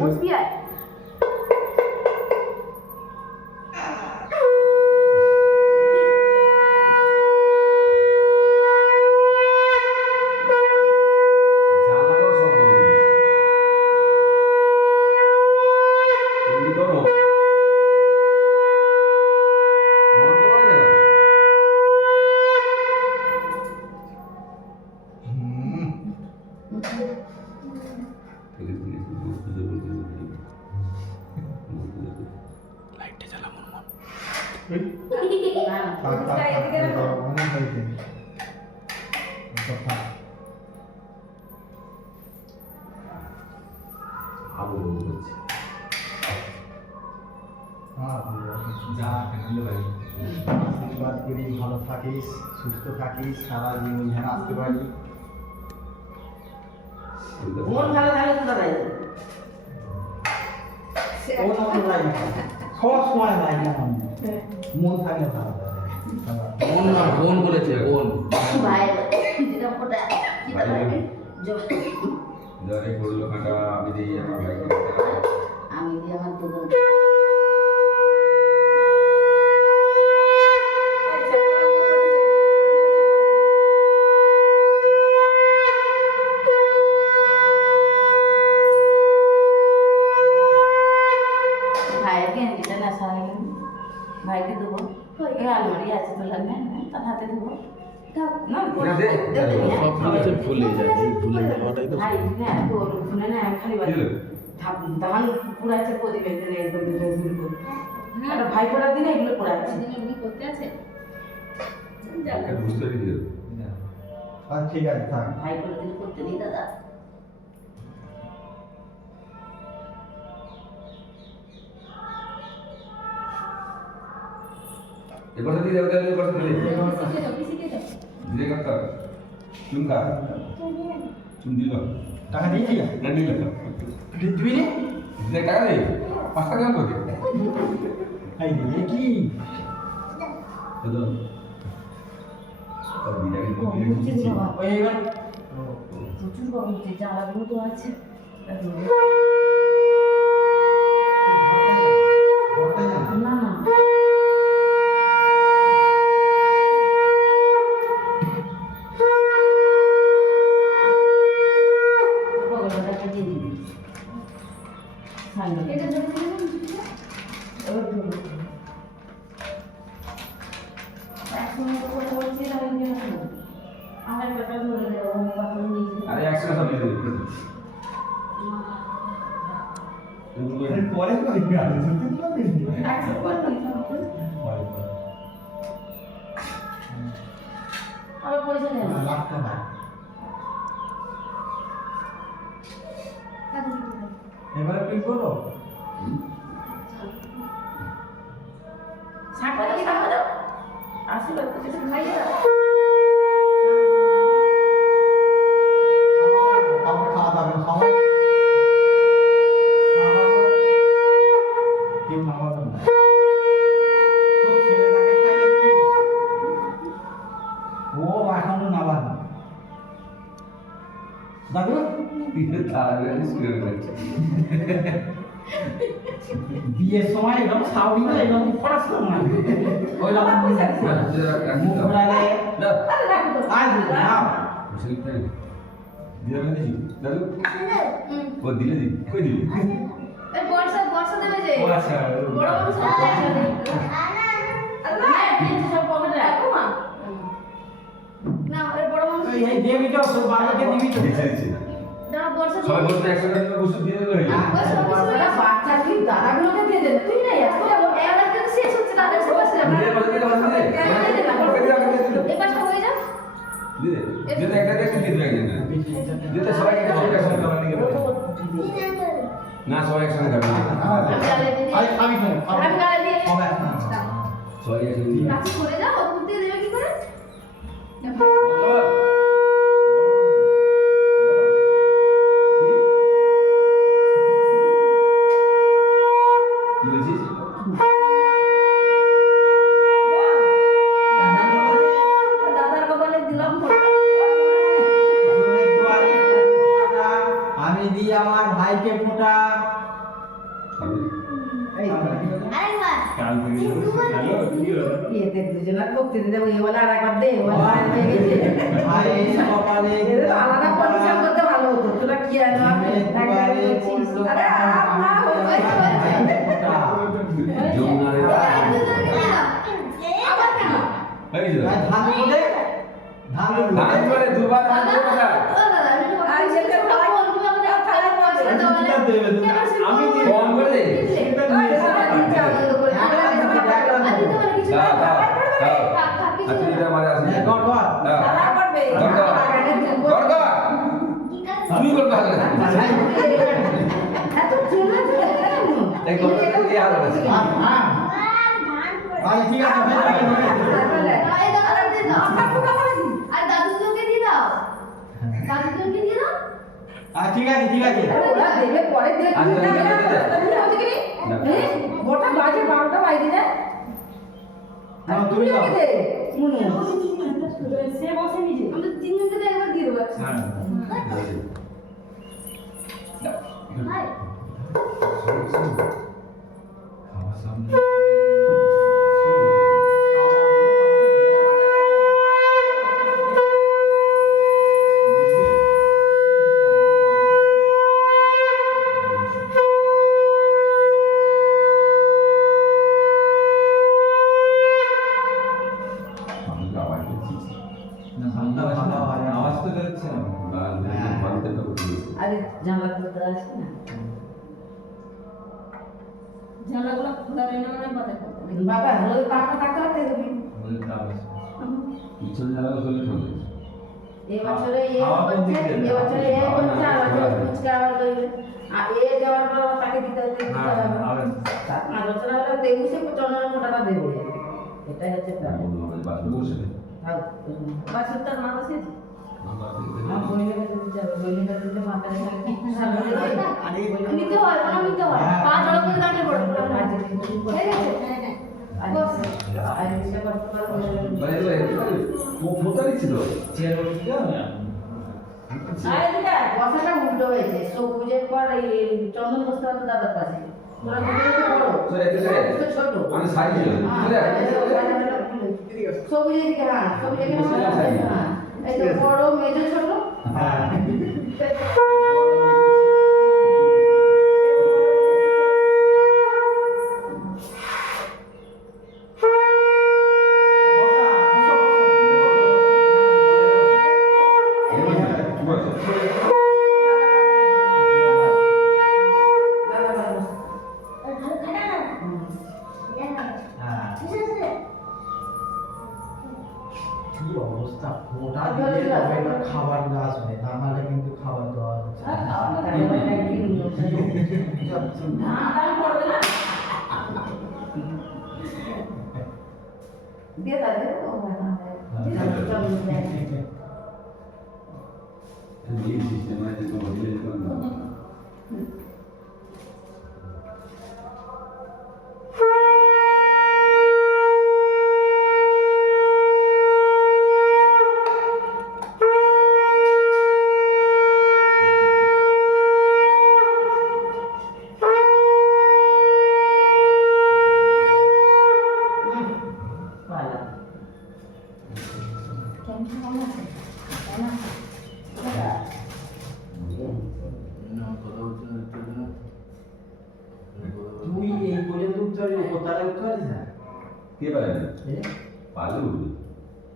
कुछ भी आए। আবু বউ করছে। হ্যাঁ, ভালো। যা ভাই আশীর্বাদ করি ভালো থাকিস সুস্থ থাকিস সারা জীবন যেন আসতে পারি মন ভালো থাকলে তো। সব সময় লাগে না মন। মন থাকলে ভালো না বোন বলেছে বোন ভাই যেটা ফোটা যেটা ভাই, ভাই জব- ধরে পড়ল কাঁটা আমি দিই আমার ভাইকে আমি দিয়ে আমার দুটো ভাইয়ের গেঞ্জিটা নেশা হয়ে গেল ভাইকে দেবো এই আলমারি আছে তো লাগবে তার হাতে দেবো না না, দে। দে, দে, দে। সব কিছু ভুলে যায় ভুলে যাওয়াটাই তো ভাই না তোর না খালি? ধান পুরাচ্ছে প্রদীপের দিনে একদম এগুলো করে। একটা ভাই পড়ার দিনে এগুলো পড়াচ্ছে করতে আছে? বুঝতে দিও আর ঠিক আছে থাক। ভাই পড়ার দিন করতে দিই দাদা এবার দিয়ে দাও এবার দিয়ে কা চুন দিল টাকা দিয়েছি না দিল দিবি রে দিলে টাকা নেই পাঁচ টাকা আমাকে এই রে কি প্রচুর তো আছে পরে তো দিবি আর সত্যি তো দিবি পরে পরে। আবার লাগতো না হাতে দিতে হবে এবারে তুই করো ষাট টাকা দাও খাইয়ে দাও কাউকে খাওয়াতে হবে না, সবাই খাওয়ানো কেউ নামাবে না তোর ছেলেটাকে খাইয়ে দিবি। ও এখনও নামাবে না গেছে বিয়ের সময় এরকম সাউরি না এরকম পড়াশোনা না ওই রকম মুখ ঘোরালে আজ নাও। দিলে দিছি। দাদু। ও দিলে দি কই দিলি বর্ষা বর্ষা দেবে যে। ও আচ্ছা বড় বড় সব একসাথে আল্লাহ সব পকেটে রাখো মা। না এর বড় মানুষ এই এই দেবি বাবাকে তো। বর্ষা সবাই দিয়ে বলতে একশো টাকা বসে দিয়ে দিলে হয়ে যাবে বাচ্চা কি দাদাগুলোকে দিয়ে দেবে তুই না এত কিন্তু শেষ হচ্ছে তাদের সবার দিলে? এবার হয়ে যাও। দিলে? একটা দেখতে দিয়ে দিলে একদিন দিলে সবাই সবাই একসঙ্গে খাবার নিয়ে গেলে না সবাই একসঙ্গে খাবে আমি আমি। আমি গালে দিয়ে। সবাই একসঙ্গে দিয়ে কাছে করে ওদের দিয়ে দেবে কি করে কি বলছিস দাদার কপালে দিলাম জোরে দুয়ারে ফোঁটা, আমি দিই আমার ভাইকে ফোঁটা আরেকবার কাল থেকে হ্যালো কি হলো ইয়েতে দুজনের বক্তৃতা দেবো এ বলে আর একবার দে ও বলে আর হয়ে গেছে ভাই কপালে এদের তো তোরা কি আর করে দুবার ধান করে দাও আমি দিই। কম করে দে। দাও, দাও, দাও। আচ্ছা, এটা মারে আসি। হ্যাঁ, গড় গড় দাও। তারা করবে গড় গড়। গড় গড়। তুমি করবে আগে। এত চেনা চেনা এই গড় গড় দিয়ে আলো আছে। হ্যাঁ হ্যাঁ ভাই ঠিক আছে ভাই আর দাদু দুজনকে দিয়ে দাও দাদু দুজনকে দিয়ে দাও হ্যাঁ ঠিক আছে ঠিক আছে ওরা দেবে পরে দেবে আচ্ছা, না, ঠিক আছে, না, না, হচ্ছে কি রে? এ, গোটা বাজে বারোটা বাজে যায় না, তুমি দাও। সে বসে নিজে আমি তিনজনকে একবার দিয়ে দেবো হ্যাঁ ভাই আমার সামনে আমি তো আওয়াজ দিচ্ছি। না ভালো ভালো না। আরে জানলা না? জানলাগুলো খোলা রইলে মানে হলো টাকা টাকা পিছনে এই বছরে এ হচ্ছে এ বছরে এ হচ্ছে আর বছরে ফুচকা আবার করবে আর এ দেওয়ার পর তাকে দিতে হবে হ্যাঁ হবে। আর তার দেবে হচ্ছে বাছুর তার মা বসেছে নিতে হয় প্রণাম নিতে হয় পা জড়ো করে দাঁড়িয়ে পড়ো আরে দিদা কথাটা উল্টো হয়েছে সবুজের পর এই চন্দন বসতে দাদার আয়। সবুজের দিকে হ্যাঁ সবুজের দিকে এই তো বড় মেজো ছোট? হ্যাঁ। অবস্থা? ফোটা দিলে তবে না খাবার গাছ হয় না নাহলে কিন্তু খাবার দেওয়া হচ্ছে সিস্টেম আছে তো বলে দিতে হবে। ভালো না কথা হচ্ছে না একটু না তুই এই পর্যন্ত উঠতে পারবি উপরতলায় উঠতে পারিস না কে পারে না? পারলে উঠবে।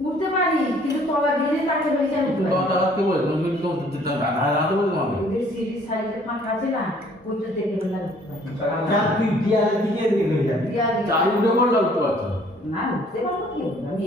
উঠতে পারি কিন্তু তলা দিয়ে তাকে হয়েছে তো দাদা কে বলে তুমি তো দাদা দাদা বলে তোমাকে ওদের সিঁড়ির সাইডে ফাঁকা আছে না ওইটা দেখে বেলা উঠতে পারি কেন তুই বিয়ারের দিকে দিকে হয়ে যাবি দেয়াল দিকে- চালু উঠে পড়লে উঠতে পারছ না। না উঠতে পারব কি? আমি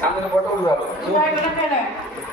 সামনে ফটো উঠালো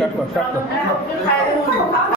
จัดก่อนจัดก่อน